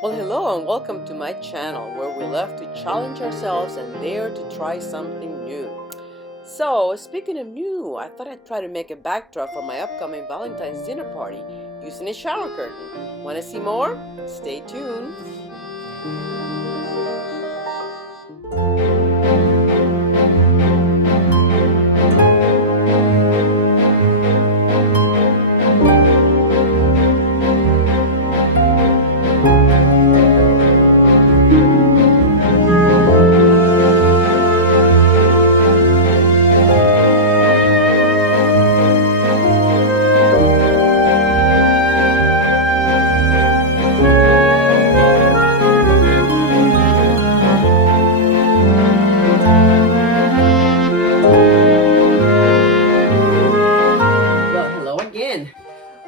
Well, hello and welcome to my channel where we love to challenge ourselves and dare to try something new. So, speaking of new, I thought I'd try to make a backdrop for my upcoming Valentine's dinner party using a shower curtain. Want to see more? Stay tuned.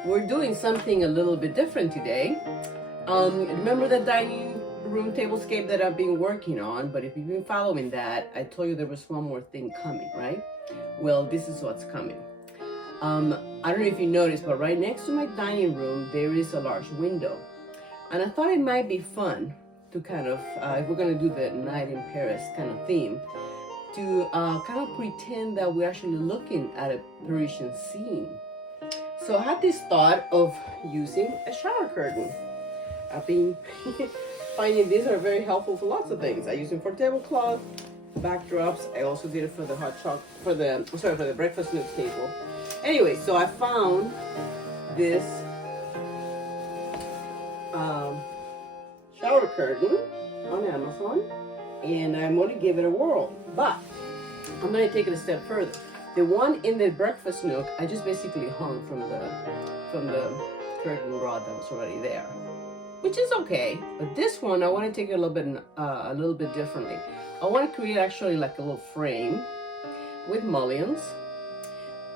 We're doing something a little bit different today. Remember the dining room tablescape that I've been working on? But if you've been following that, I told you there was one more thing coming, right? Well, this is what's coming. I don't know if you noticed, but right next to my dining room, there is a large window. And I thought it might be fun to kind of, if we're gonna do the night in Paris kind of theme, to kind of pretend that we're actually looking at a Parisian scene. So I had this thought of using a shower curtain. I've been finding these are very helpful for lots of things. I use them for tablecloth, backdrops. I also did it for the for the breakfast nook table. Anyway, so I found this shower curtain on Amazon, and I'm going to give it a whirl. But I'm going to take it a step further. The one in the breakfast nook, I just basically hung from the curtain rod that was already there, which is okay. But this one, I want to take it a little bbit differently. I want to create actually like a little frame with mullions,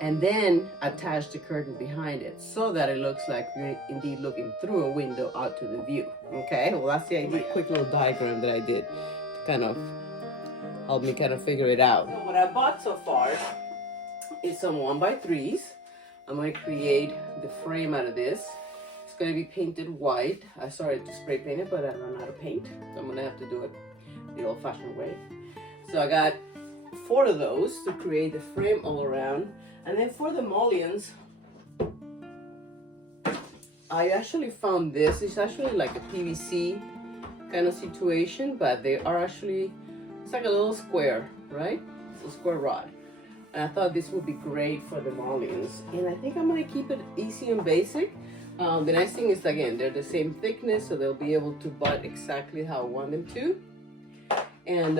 and then attach the curtain behind it so that it looks like you're indeed looking through a window out to the view. Okay, well that's the idea. Quick little diagram that I did to kind of help me kind of figure it out. So what I bought so far is some 1x3s. I'm going to create the frame out of this. It's going to be painted white. I started to spray paint it, but I ran out of paint, so I'm going to have to do it the old-fashioned way. So I got 4 of those to create the frame all around. And then for the mullions, I actually found this. It's actually like a PVC kind of situation, but they are actually, it's like a little square, right? It's a square rod. And I thought this would be great for the mullions. And I think I'm gonna keep it easy and basic. The nice thing is, again, they're the same thickness, so they'll be able to butt exactly how I want them to. And,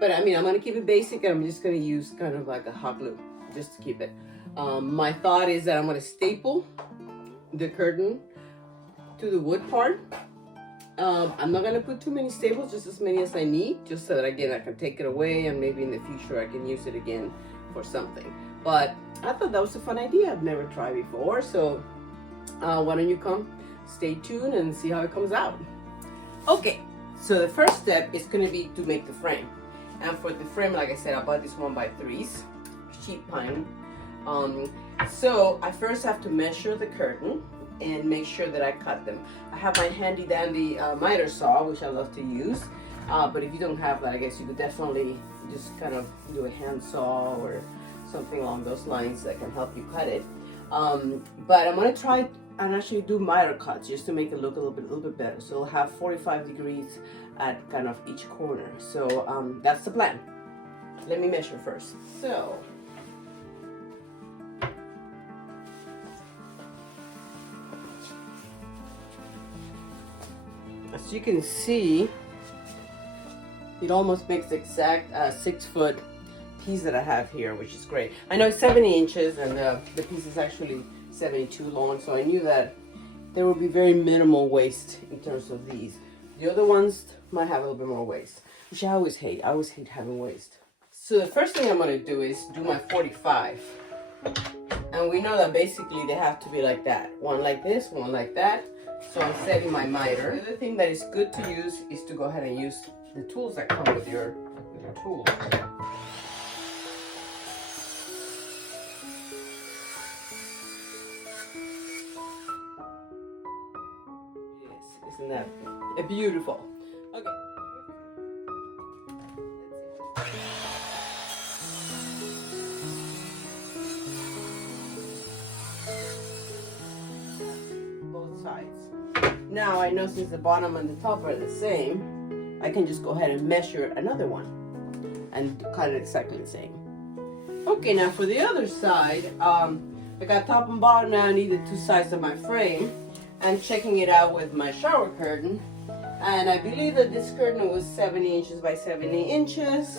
but I mean, I'm gonna keep it basic, and I'm just gonna use kind of like a hot glue, just to keep it. My thought is that I'm gonna staple the curtain to the wood part. I'm not gonna put too many staples, just as many as I need, just so that again I can take it away and maybe in the future I can use it again for something. But I thought that was a fun idea. I've never tried before, so why don't you come stay tuned and see how it comes out. Okay, so the first step is gonna be to make the frame. And for the frame, like I said, I bought these 1x3s, cheap pine. So I first have to measure the curtain and make sure that I cut them. I have my handy dandy miter saw, which I love to use. But if you don't have that, I guess you could definitely just kind of do a hand saw or something along those lines that can help you cut it. But I'm gonna try and actually do miter cuts just to make it look a little bit better. So it'll have 45 degrees at kind of each corner. So that's the plan. Let me measure first. So as you can see, it almost makes the exact 6-foot piece that I have here, which is great. I know it's 70 inches and the piece is actually 72 long, so I knew that there would be very minimal waste in terms of these. The other ones might have a little bit more waste, which I always hate. I always hate having waste. So the first thing I'm going to do is do my 45. And we know that basically they have to be like that. One like this, one like that. So I'm setting my miter. The other thing that is good to use is to go ahead and use the tools that come with your tool. Isn't that beautiful? Okay. Both sides. Now I know since the bottom and the top are the same, I can just go ahead and measure another one and cut it exactly the same. Okay, now for the other side, I got top and bottom. Now I needed 2 sides of my frame, and checking it out with my shower curtain, and I believe that this curtain was 70 inches by 70 inches.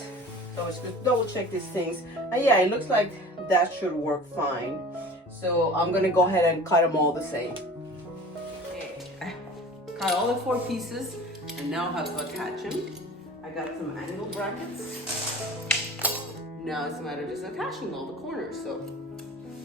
So I was just double check these things, and yeah, it looks like that should work fine. So I'm gonna go ahead and cut them all the same. Okay, I cut all the 4 pieces, and now I have to attach them. I got some angle brackets. Now it's a matter of just attaching all the corners. So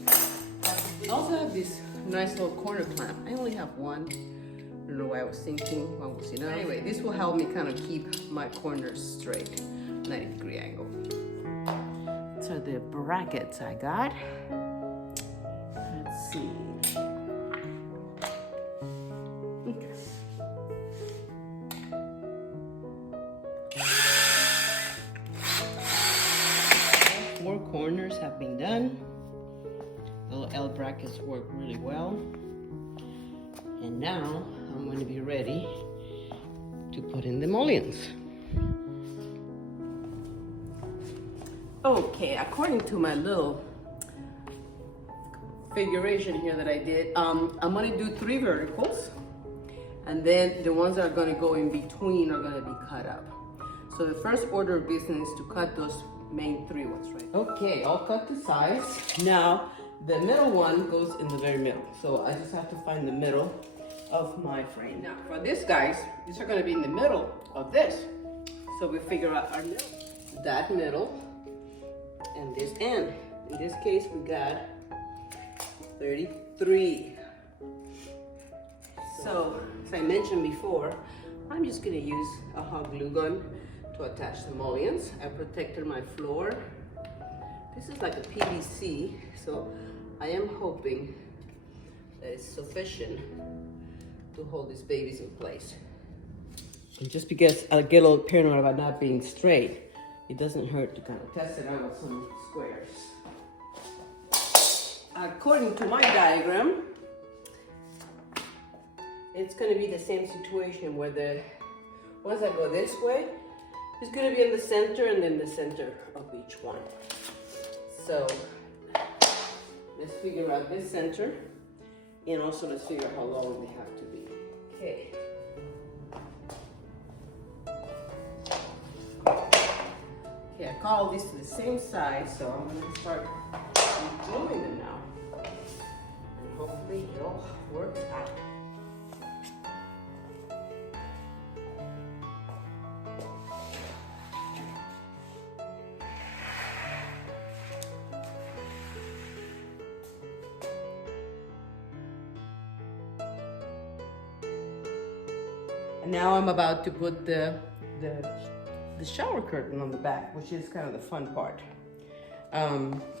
I also have this nice little corner clamp. I only have one. I don't know why I was thinking one was enough. Anyway, this will help me kind of keep my corners straight, 90-degree angle. So the brackets I got. Let's see. Okay. 4 corners have been done. The little L brackets work really well. And now I'm going to be ready to put in the mullions. Okay, according to my little figuration here that I did, I'm going to do 3 verticals, and then the ones that are going to go in between are going to be cut up. So the first order of business is to cut those main 3 ones, right? Okay, I'll cut to size. Now the middle one goes in the very middle, so I just have to find the middle of my frame. Now for this, guys, these are going to be in the middle of this, so we figure out our middle, that middle, and this end. In this case, we got 33. So as I mentioned before, I'm just going to use a hot glue gun to attach the mullions. I protected my floor. This is like a PVC, so I am hoping that it's sufficient to hold these babies in place. And just because I get a little paranoid about not being straight, it doesn't hurt to kind of test it out with some squares. According to my diagram, it's going to be the same situation where once I go this way, it's going to be in the center and then the center of each one. So let's figure out this center, and also let's figure out how long they have to be. Okay. Okay, I cut all these to the same size, so I'm going to start gluing them now. And hopefully it all works out. And now I'm about to put the shower curtain on the back, which is kind of the fun part.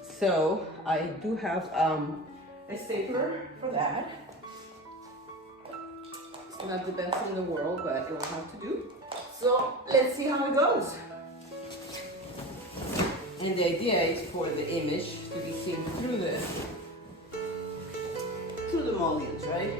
So I do have a stapler for that. It's not the best in the world, but it will have to do. So let's see how it goes. And the idea is for the image to be seen through the mullions, right?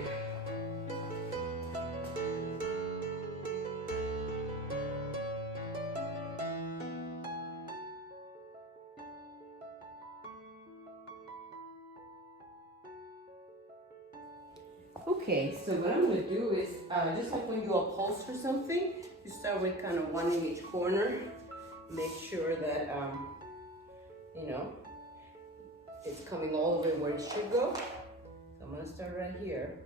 Okay, so what I'm going to do is, just like when you upholster something, you start with kind of one in each corner. Make sure that, you know, it's coming all the way where it should go. So I'm going to start right here.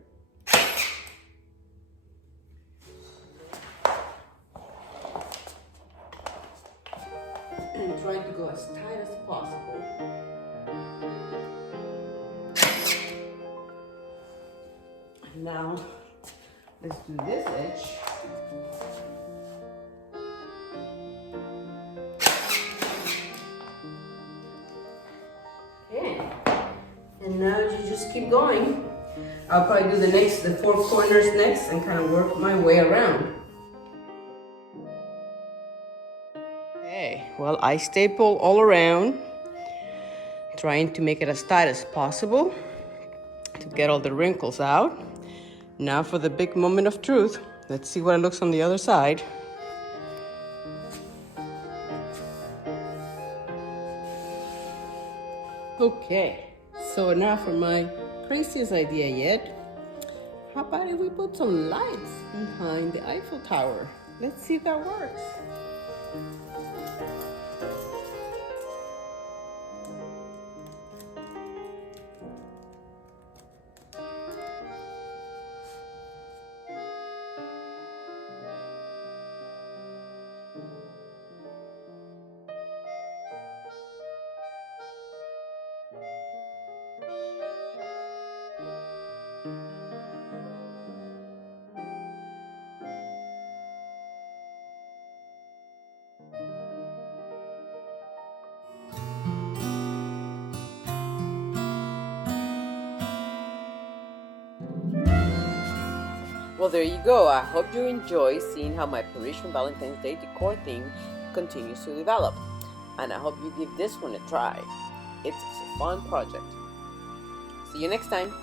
And trying to go as tight as possible. Now, let's do this edge. Okay, and now you just keep going I'll probably do the 4 corners next and kind of work my way around. Okay, well, I staple all around, trying to make it as tight as possible to get all the wrinkles out. Now for the big moment of truth. Let's see what it looks on the other side. Okay, so now for my craziest idea yet. How about if we put some lights behind the Eiffel Tower? Let's see if that works. Well, there you go. I hope you enjoy seeing how my Parisian Valentine's Day decor theme continues to develop. And I hope you give this one a try. It's a fun project. See you next time.